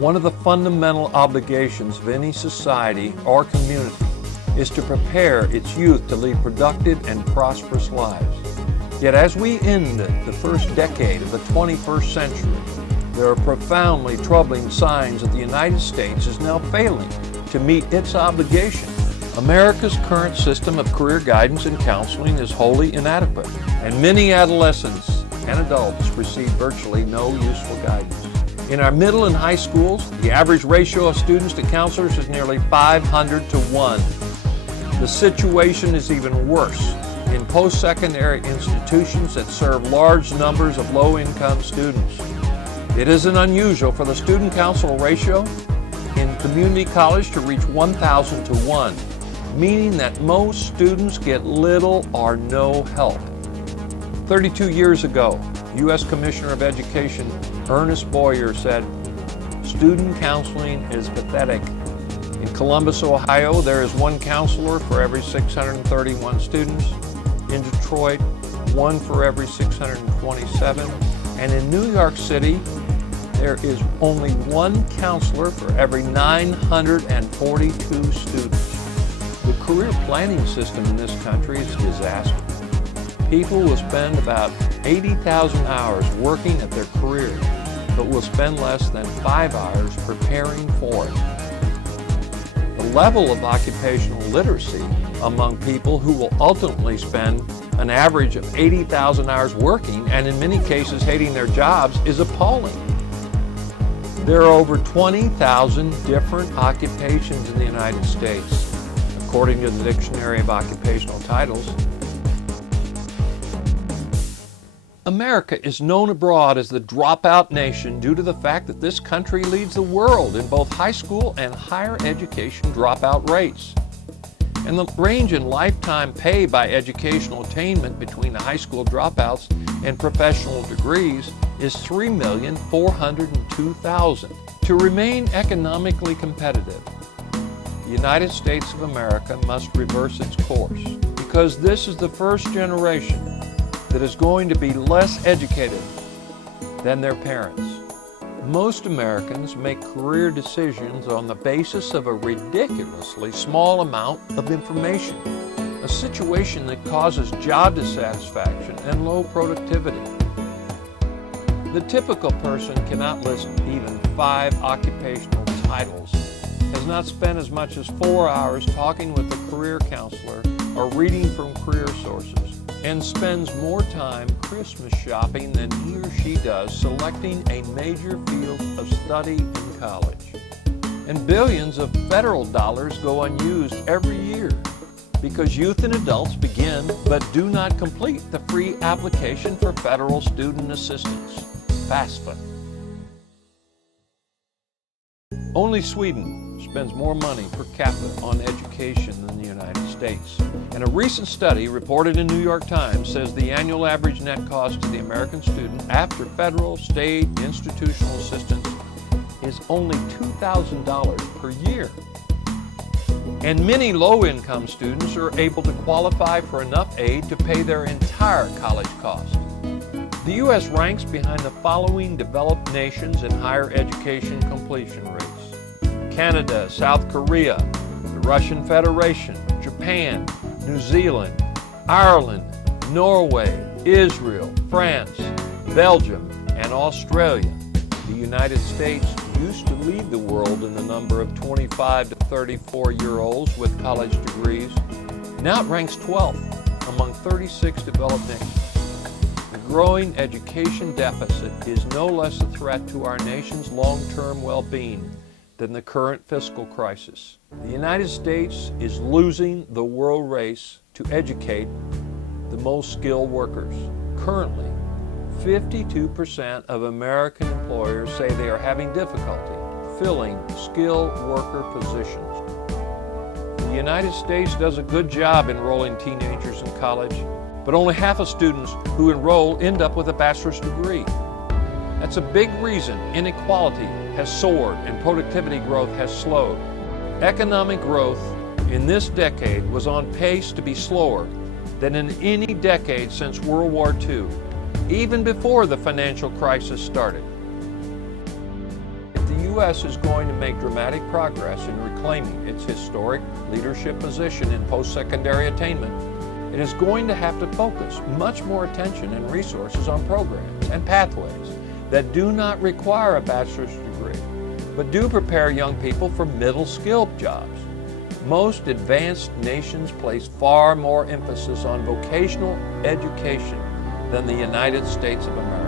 One of the fundamental obligations of any society or community is to prepare its youth to lead productive and prosperous lives. Yet as we end the first decade of the 21st century, there are profoundly troubling signs that the United States is now failing to meet its obligation. America's current system of career guidance and counseling is wholly inadequate, and many adolescents and adults receive virtually no useful guidance. In our middle and high schools, the average ratio of students to counselors is nearly 500 to 1. The situation is even worse in post-secondary institutions that serve large numbers of low-income students. It isn't unusual for the student-counselor ratio in community college to reach 1,000 to 1, meaning that most students get little or no help. 32 years ago, U.S. Commissioner of Education Ernest Boyer said, "Student counseling is pathetic. In Columbus, Ohio, there is one counselor for every 631 students. In Detroit, one for every 627. And in New York City, there is only one counselor for every 942 students." The career planning system in this country is a disaster. People will spend about 80,000 hours working at their career, but will spend less than 5 hours preparing for it. The level of occupational literacy among people who will ultimately spend an average of 80,000 hours working, and in many cases hating their jobs, is appalling. There are over 20,000 different occupations in the United States, according to the Dictionary of Occupational Titles. America is known abroad as the dropout nation due to the fact that this country leads the world in both high school and higher education dropout rates. And the range in lifetime pay by educational attainment between the high school dropouts and professional degrees is $3,402,000. To remain economically competitive, the United States of America must reverse its course, because this is the first generation that is going to be less educated than their parents. Most Americans make career decisions on the basis of a ridiculously small amount of information, a situation that causes job dissatisfaction and low productivity. The typical person cannot list even 5 occupational titles, has not spent as much as 4 hours talking with a career counselor or reading from career sources, and spends more time Christmas shopping than he or she does selecting a major field of study in college. And billions of federal dollars go unused every year because youth and adults begin but do not complete the free application for federal student assistance, FAFSA. Only Sweden spends more money per capita on education than the United States. And a recent study reported in New York Times says the annual average net cost to the American student after federal, state, institutional assistance is only $2,000 per year. And many low-income students are able to qualify for enough aid to pay their entire college cost. The U.S. ranks behind the following developed nations in higher education completion rates: Canada, South Korea, the Russian Federation, Japan, New Zealand, Ireland, Norway, Israel, France, Belgium, and Australia. The United States used to lead the world in the number of 25 to 34-year-olds with college degrees. Now it ranks 12th among 36 developed nations. The growing education deficit is no less a threat to our nation's long-term well-being than the current fiscal crisis. The United States is losing the world race to educate the most skilled workers. Currently, 52% of American employers say they are having difficulty filling skilled worker positions. The United States does a good job enrolling teenagers in college, but only half of students who enroll end up with a bachelor's degree. That's a big reason inequality has soared and productivity growth has slowed. Economic growth in this decade was on pace to be slower than in any decade since World War II, even before the financial crisis started. If the U.S. is going to make dramatic progress in reclaiming its historic leadership position in post-secondary attainment, it is going to have to focus much more attention and resources on programs and pathways that do not require a bachelor's degree, but do prepare young people for middle-skilled jobs. Most advanced nations place far more emphasis on vocational education than the United States of America.